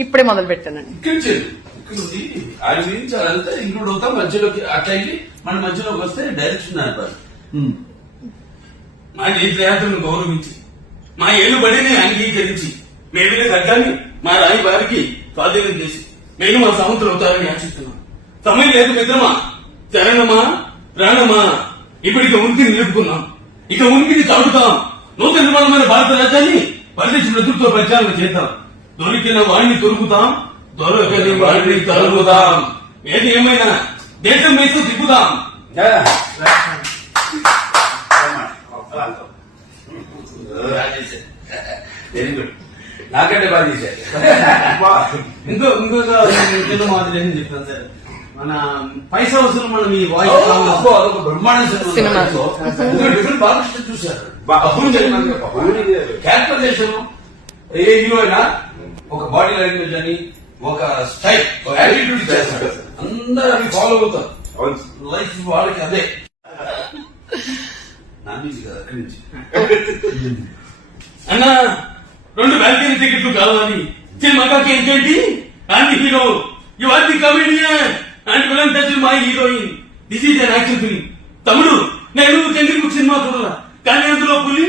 ఇప్పుడే మొదలు పెట్టానండి. ఆయన గురించి అదంతా ఇంక్లూడ్ అవుతాం మధ్యలోకి అట్లా వెళ్ళి మన మధ్యలోకి వస్తే డైరెక్షన్ నడపాలి. మా తీర్థయాత్రను గౌరవించి మా ఏలుబడిని అంగీకరించి మేమే తగ్గాన్ని మా రాయి వారికి స్వాధీనం చేసి మేము మా సముద్రం అవుతారని ఆశిస్తున్నాం. సమయం లేదు మిత్రమా, చరణమా, ప్రాణమా, ఇప్పటికి ఉనికి నిలుపుకున్నాం, ఇక ఉనికిని చాటుతాం. నూతన నిర్మాణమైన భారత రాజ్యాన్ని పరిదేశ నేతృత్వ పరిచాలన చేద్దాం. దొరికిన వాడిని దొరుకుతాం, దొరకని వాడిని తరుగుదాం. ఏది ఏమైనా దేశం మీద తిప్పుదాం. వెరీ గుడ్, నాకంటే బాగా చేశారు. ఇంకొక చిన్న మాదిరి ఏం చెప్తాను సార్, మన పైసా వసూలు మనం ఈ వాయిస్ బ్రహ్మాండ సినిమా డిఫరెంట్ బాలకృష్ణ చూశారు. క్యారెక్టరైజేషన్ ఏ హీరో అయినా ఒక బాడీ లాంగ్వేజ్ అని ఒక స్టైల్ యాటిట్యూడ్ చేస్తాడు, అందరూ అవి ఫాలో అవుతారు. లైఫ్ వాళ్ళకి అదే నాన్వెజ్ కదా అక్కడి నుంచి. అన్నా 2 బ్యాల్కనీ టికెట్లు కావాలి సినిమాకి. ఏంటంటి aunty hero, you are the comedian and villain touch my heroine. This is an action film. తమ్ముడు, నేను చంద్రముఖి సినిమా చూడాల, కానీ అందులో పులి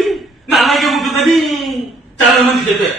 నా అలాగే ఉంటుందని చాలా మంది చెప్పారు.